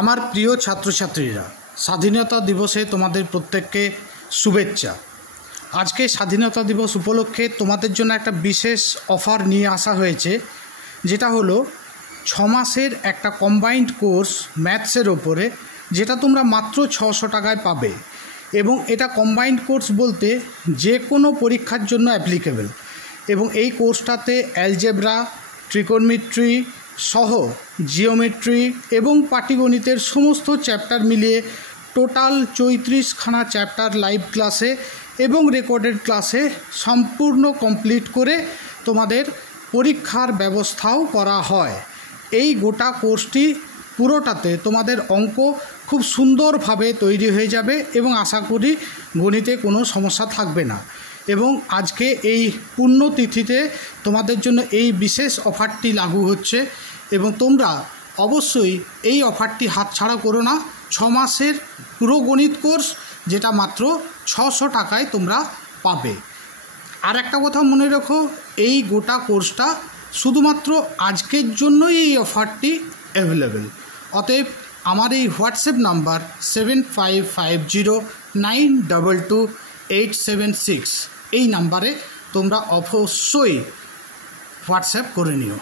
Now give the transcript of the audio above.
আমার প্রিয় ছাত্রছাত্রীরা, স্বাধীনতা দিবসে তোমাদের প্রত্যেককে শুভেচ্ছা। আজকে স্বাধীনতা দিবস উপলক্ষে তোমাদের জন্য একটা বিশেষ অফার নিয়ে আসা হয়েছে, যেটা হলো 6 মাসের একটা কম্বাইন্ড কোর্স ম্যাথসের ওপরে, যেটা তোমরা মাত্র 600 টাকায় পাবে। এবং এটা কম্বাইন্ড কোর্স বলতে যে কোনো পরীক্ষার জন্য অ্যাপ্লিকেবল। এবং এই কোর্সটাতে অ্যালজেব্রা, ট্রিকোনমিট্রি সহ জিওমেট্রি এবং পাটিগণিতের সমস্ত চ্যাপ্টার মিলিয়ে টোটাল 34খানা চ্যাপ্টার লাইভ ক্লাসে এবং রেকর্ডেড ক্লাসে সম্পূর্ণ কমপ্লিট করে তোমাদের পরীক্ষার ব্যবস্থাও করা হয়। এই গোটা কোর্সটি পুরোটাতে তোমাদের অঙ্ক খুব সুন্দরভাবে তৈরি হয়ে যাবে এবং আশা করি গণিতে কোনো সমস্যা থাকবে না। এবং আজকে এই পুণ্যতিথিতে তোমাদের জন্য এই বিশেষ অফারটি লাগু হচ্ছে এবং তোমরা অবশ্যই এই অফারটি হাতছাড়া করো না। 6 মাসের পুরো গণিত কোর্স, যেটা মাত্র 600 টাকায় তোমরা পাবে। আর একটা কথা মনে রেখো, এই গোটা কোর্সটা শুধুমাত্র আজকের জন্যই এই অফারটি অ্যাভেলেবেল। অতএব আমার এই হোয়াটসঅ্যাপ নাম্বার 7550922876 এই নাম্বারে তোমরা অবশ্যই হোয়াটসঅ্যাপ করে নিও।